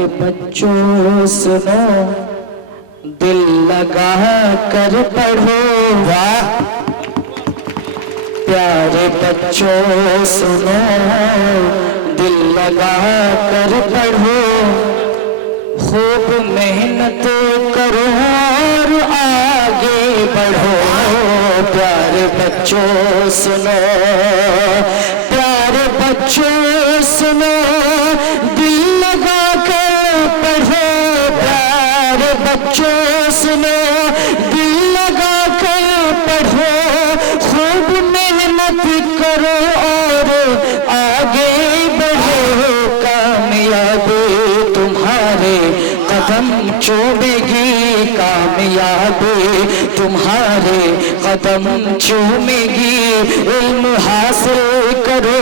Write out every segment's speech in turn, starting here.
प्यारे बच्चों सुनो, दिल लगा कर पढ़ो। वाह! प्यारे बच्चों सुनो, दिल लगा कर पढ़ो, खूब मेहनत करो और आगे बढ़ो। प्यारे बच्चों सुनो, प्यारे बच्चों सुनो, दिल लगा कर पढ़ो। प्यारे बच्चों सुनो, दिल लगा कर पढ़ो, खूब मेहनत करो और आगे बढ़ो। कामयाबी तुम्हारे कदम चूमेगी, कामयाबी तुम्हारे कदम चूमेगी। इल्म हासिल करो,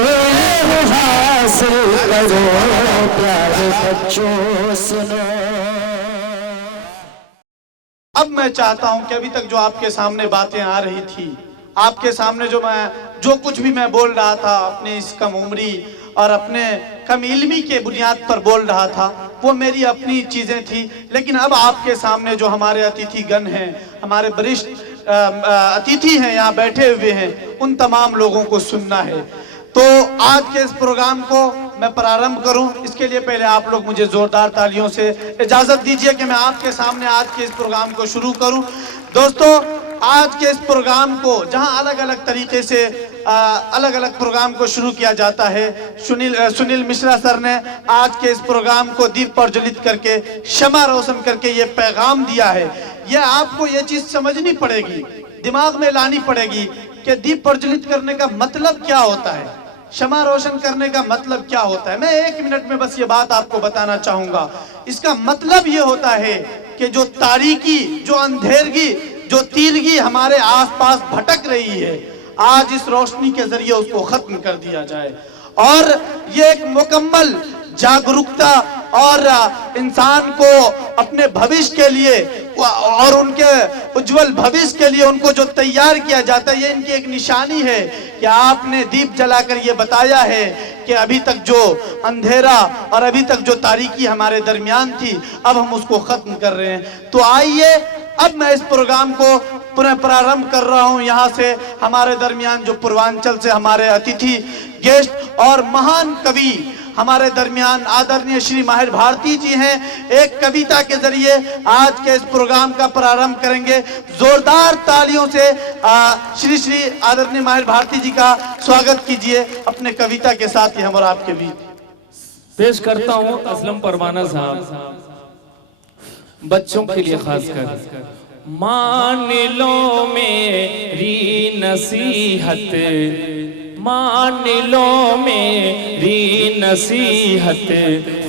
इल्म हासिल करो, प्यारे बच्चों सुनो। अब मैं चाहता हूं कि अभी तक जो आपके सामने बातें आ रही थी, आपके सामने जो कुछ भी मैं बोल रहा था अपने इस कम उम्री और अपने कम इल्मी के बुनियाद पर बोल रहा था, वो मेरी अपनी चीज़ें थी। लेकिन अब आपके सामने जो हमारे अतिथिगण हैं, हमारे वरिष्ठ अतिथि हैं, यहाँ बैठे हुए हैं, उन तमाम लोगों को सुनना है। तो आज के इस प्रोग्राम को मैं प्रारंभ करूं, इसके लिए पहले आप लोग मुझे जोरदार तालियों से इजाज़त दीजिए कि मैं आपके सामने आज के इस प्रोग्राम को शुरू करूं। दोस्तों, आज के इस प्रोग्राम को जहां अलग अलग तरीके से अलग अलग प्रोग्राम को शुरू किया जाता है, सुनील मिश्रा सर ने आज के इस प्रोग्राम को दीप प्रज्वलित करके, शमा रोशन करके ये पैगाम दिया है। ये आपको ये चीज़ समझनी पड़ेगी, दिमाग में लानी पड़ेगी कि दीप प्रज्वलित करने का मतलब क्या होता है, शमा रोशन करने का मतलब क्या होता है। मैं 1 मिनट में बस ये बात आपको बताना चाहूँगा। इसका मतलब ये होता है कि जो तारीकी, जो अंधेरगी, जो तीरगी हमारे आसपास भटक रही है, आज इस रोशनी के जरिए उसको खत्म कर दिया जाए। और ये एक मुकम्मल जागरूकता और इंसान को अपने भविष्य के लिए और उनके उज्जवल भविष्य के लिए उनको जो तैयार किया जाता है, ये इनकी एक निशानी है कि आपने दीप जलाकर ये बताया है कि अभी तक जो अंधेरा और अभी तक जो तारीकी हमारे दरमियान थी, अब हम उसको खत्म कर रहे हैं। तो आइए, अब मैं इस प्रोग्राम को पुनः प्रारंभ कर रहा हूं। यहाँ से हमारे दरमियान जो पूर्वांचल से हमारे अतिथि, गेस्ट और महान कवि हमारे दरमियान आदरणीय श्री माहिर भारती जी हैं, एक कविता के जरिए आज के इस प्रोग्राम का प्रारंभ करेंगे। जोरदार तालियों से श्री आदरणीय माहिर भारती जी का स्वागत कीजिए अपने कविता के साथ ही हम और आपके बीच पेश करता हूँ असलम परवाना साहब, बच्चों के लिए खासकर। मान लो मेरी नसीहत, मान लो मेरी नसीहत,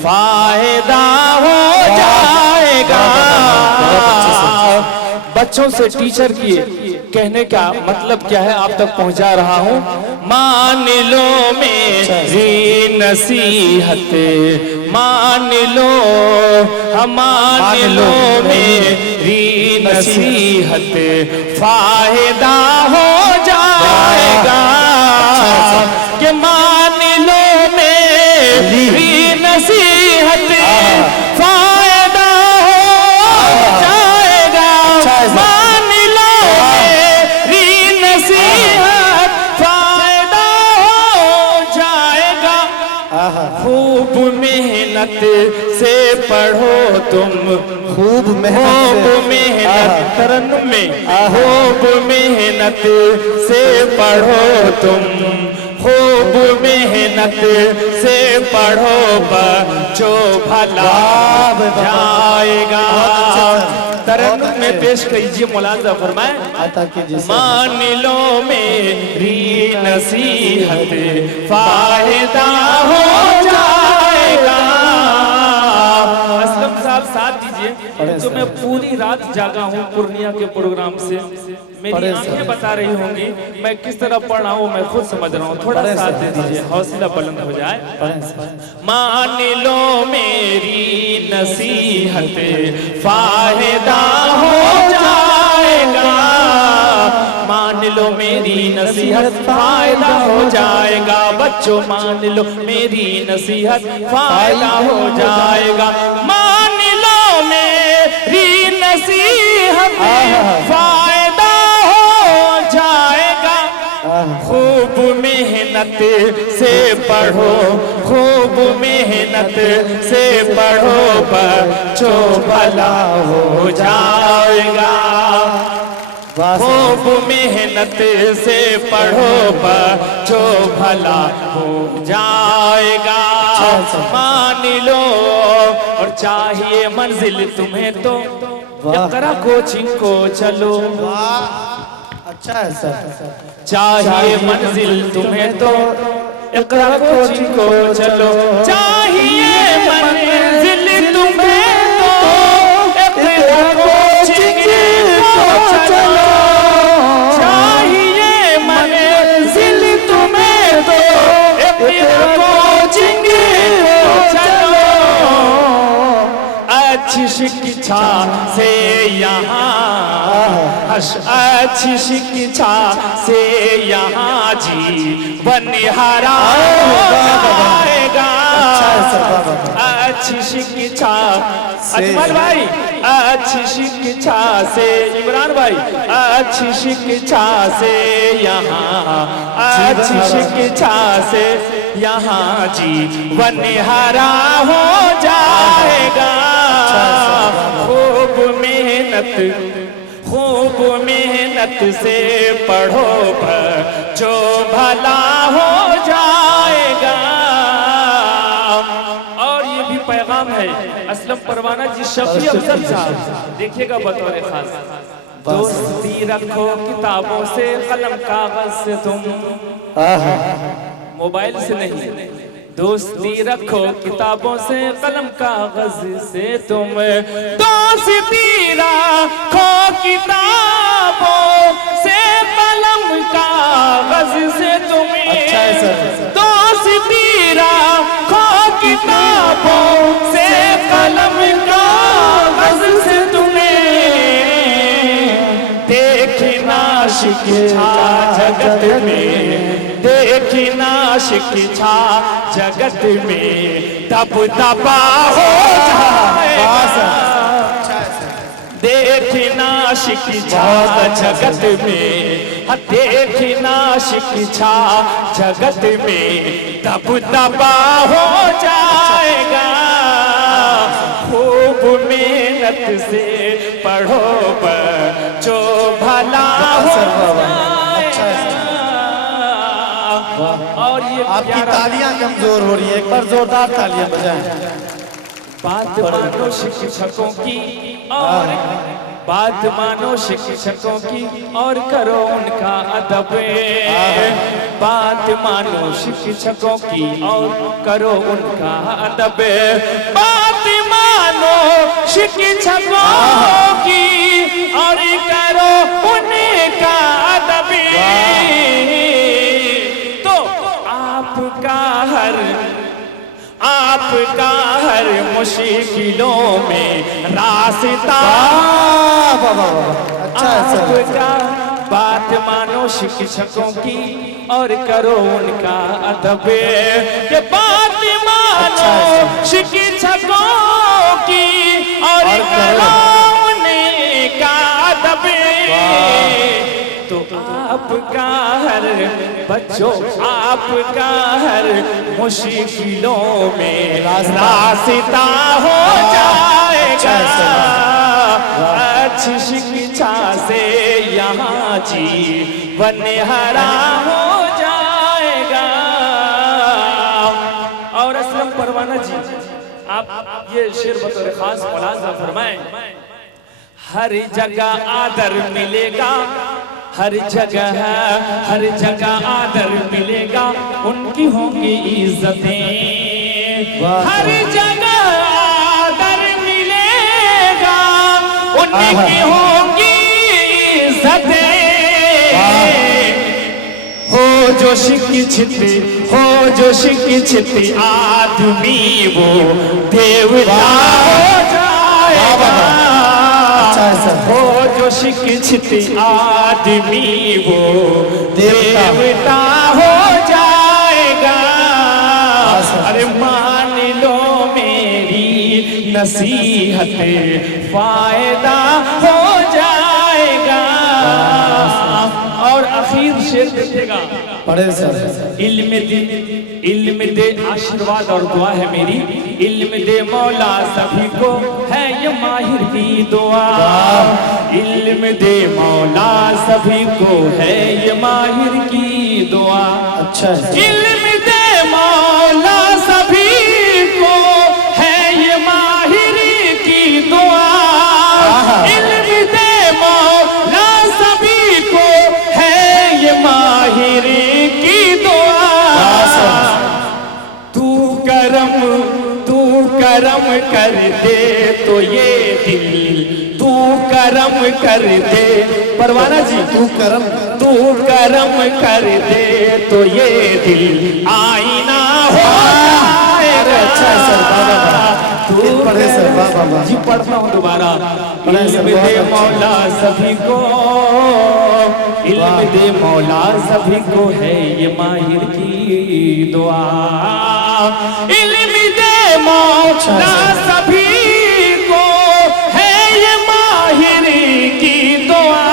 फायदा हो जाएगा। बच्चों से टीचर की कहने का मतलब क्या है आप तक पहुंचा रहा हूं। मान लो मेरी नसीहत, मान लो, मान लो मेरी नसीहत, फायदा हो जाएगा। कि मान लो मेरी नसीहत, फायदा हो जाएगा। मान लो मेरी नसीहत, फायदा हो जाएगा। खूब मेहनत से पढ़ो तुम, खूब मेहनत तरन्नुम में, खूब मेहनत से पढ़ो तुम, खूब मेहनत से पढ़ो, बच्चों भला जाएगा। तरन्नुम में पेश कीजिए, मुलाज़ा फरमाए। मान लो मेरी नसीहत, फायदा हो जाएगा। असलम साहब साथ दीजिए। जो मैं पूरी रात जागा हूँ पूर्णिया के प्रोग्राम से, मेरी आंखें बता रही होंगी मैं किस तरह पढ़ रहा हूँ, मैं खुद समझ रहा हूँ। थोड़ा साथ दे दीजिए, हौसला बुलंद हो जाए। मान लो मेरी नसीहत, फायदा हो जाएगा। मान लो मेरी नसीहत, फायदा हो जाएगा। बच्चों मान लो मेरी नसीहत, फायदा हो जाएगा। मेहनत से पढ़ो, खूब मेहनत से पढ़ो, बच्चों भला हो जाएगा। खूब मेहनत से पढ़ो, बच्चों भला हो जाएगा। मान लो और चाहिए मंजिल तुम्हें तो इकरा कोचिंग को चलो। अच्छा है सर। चाहिए मंजिल तुम्हें तो इकरा कोचिंग को चलो। चाहिए मंजिल तुम्हें तो इकरा कोचिंग को चलो। चाहिए मंजिल तुम्हें तो इकरा कोचिंग को चलो। अच्छी शिक्षा से यहाँ, अच्छी शिक्षा से यहाँ जीवन हरा जाएगा। अच्छी शिक्षा, अजमल भाई, अच्छी शिक्षा से, इमरान भाई, अच्छी शिक्षा से यहाँ, अच्छी शिक्षा से यहाँ जीवन हरा हो जाएगा। खूब मेहनत, खूब मेहनत से पढ़ो, बच्चों भला हो जाएगा। और ये भी पैगाम है असलम परवाना जी, शफी अफजल साहब, देखिएगा बतौर खास। दोस्ती रखो किताबों से, कलम कागज से तुम, मोबाइल से नहीं। दोस्ती रखो किताबों से, कलम कागज से तुम। दोस्ती रखो किताबों से, कलम कागज से तुम। अच्छा है सर। दोस्ती रखो किताबों से, कलम कागज से तुम्हें। देखना शिक्षा जगत में, देखना शिक्षा जगत में तब दबा हो जाएगा। देखना शिक्षा जगत में, देखना शिक्षा जगत में तब दबा हो जाएगा। खूब मेहनत से पढ़ो, बच्चों भला हो जाएगा। और ये आपकी तालियां कमजोर हो रही है, एक बार जोरदार तालियां बजाएं। बात मानो शिक्षकों की और बात मानो शिक्षकों की और करो उनका अदब। बात मानो शिक्षकों की और करो उनका अदब। बात मानो शिक्षकों की और करो उनका अदब। तो आपका हर मुश्किलों में रास्ता। आपका बात मानो शिक्षकों की और करो उनका अदब। ये बात मानो शिक्षकों की और करो उनका अदब। तो आपका हर बच्चों, आपका हर मुश्किलों में रास्ता हो जाएगा। अच्छी शिक्षा से यहाँ जीवन हरा हो जाएगा। और असलम परवाना जी, आप ये शेर बतौर खास मुलाज़ा फरमाएं। हर जगह आदर मिलेगा, हर जगह आदर मिलेगा, उनकी होंगी इज्जतें। हर जगह आदर मिलेगा, उनकी होंगी इज्जतें। हो जो शिक्षित आदमी वो देवता हो जाएगा। हो जो शिक्षित आदमी वो देवता हो जाएगा। अरे मान लो मेरी नसीहत, फायदा हो जाएगा। और आखिर शेर देखिएगा, पढ़े सर। इल्म दे आशीर्वाद और दुआ है मेरी, इल्म दे मौला सभी को है ये माहिर की दुआ। इल्म दे मौला सभी को है ये माहिर की दुआ। अच्छा है। इल्म दे मौला सभी को है ये माहिर की दुआ। इल्म दे मौला सभी को है ये माहिर की दुआ। तू करम कर दे तो ये दिल, तू करम कर दे परवाना जी, तू करम कर दे तो ये दिल आईना हो जाएगा। अच्छा सर, तू पढ़े सर, बाबा जी पढ़ता हूँ दोबारा। इल्म दे मौला सभी को, इल्म दे मौला सभी को है ये माहिर की दुआ। इल्म दे मौला सभी को है ये माहिर की दुआ।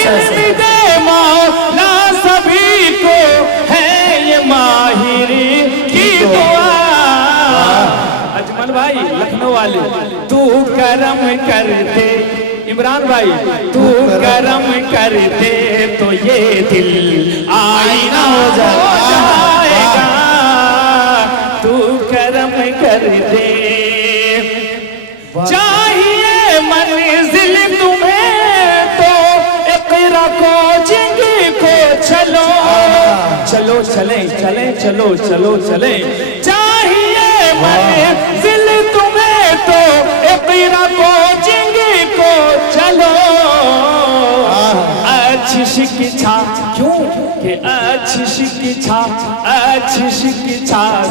इल्म दे मौला सभी को है ये माहिर की दुआ। अजमल भाई लखनऊ वाले, तू करम कर दे। इमरान भाई, तू करम कर दे तो ये दिल आईना हो जाएगा। तू करम कर दे। चाहिए मंजिल तुम्हें तो इक़रा कोचिंग को चलो, चलो चले चले चलो चलो चले। चाहिए मंजिल तुम्हें तो इक़रा कोचिंग को चलो। अच्छी शिक्षा क्यों कि अच्छी शिक्षा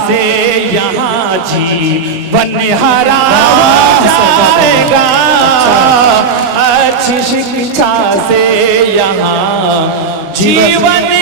से यहाँ जीवन हरा जाएगा। अच्छी शिक्षा से यहाँ जीवन